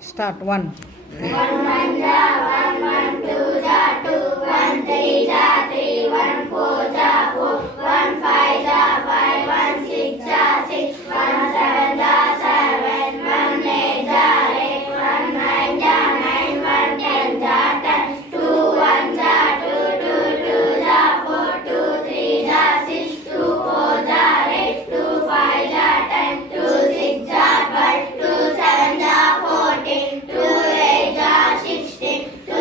Start. 1. 1 ja 1, 1 2 ja 2, 1 3 ja 3, 1 4 ja 4, 1 5 ja 5, 1 6 ja 6, 1 7 ja 7, 1 8 ja 8, 1 9 ja 9, 1 10 ja 10, 2 1 ja 2, 2 2 ja 4, 2 3 ja 6, 2 4 ja 8, 2 5 ja 10, 2 6 ja 12, 2 7 ja 14, 2 8 ja 16, 2 9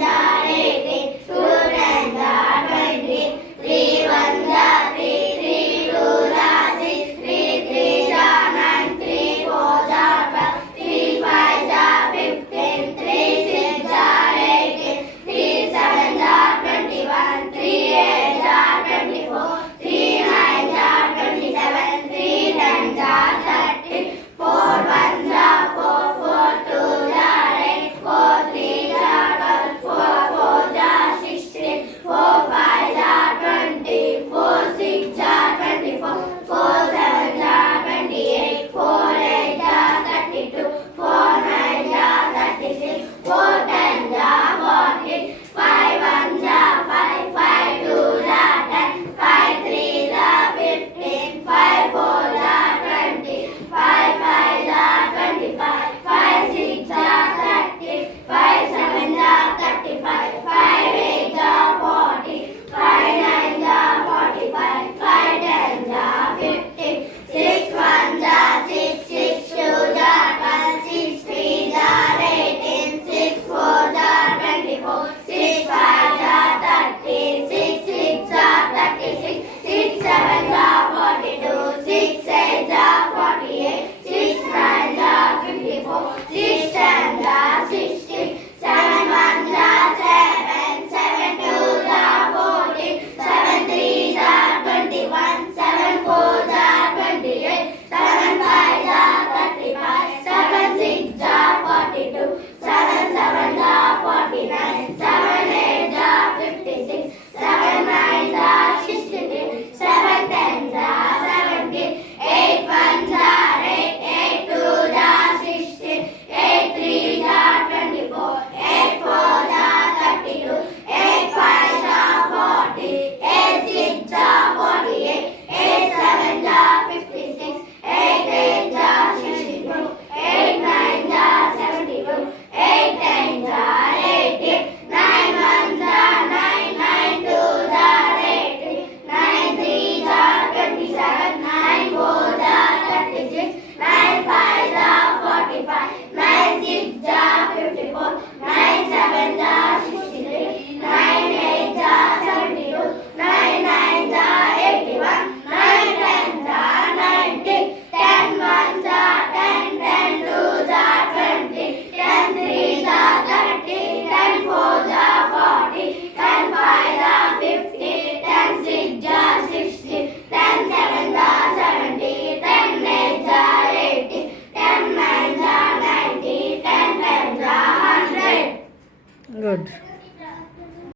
ja 18, 2 10 ja 20, 3 1 ja 3, 3 2 ja 6, 3 3 ja 9, 3 4 ja 12, 3 5 ja 15, 3 6 ja 18, 3 7 ja 21, 3 8 ja 24, 3 9 ja 27, 3 10 ja 30, 4 1 ja 4, 4 2 ja 8, 4 3 ja 12, 4 4 ja 16, 4 5 ja 20, 4 6 ja 24, 4 7 ja 28, 4 8 ja 32, 4 9 ja 36, 4 10 ja 40, 5 1 ja 5, 5 2 ja 10, 5 3 ja 15, 5 4 ja 20, 5 5 ja 25, 5 6 ja 30, 5 7 ja 35, 5 8 ja 40, 5 9 ja 45, 5 10 ja 50, 6 1 ja 6, 6 2 ja 12, 6 3 ja 18, 6 4 ja 24, 6 5 ja 30, 6 6 ja 36, 6 7 ja 42, 6 8 ja 48, 6 9 ja 54, 6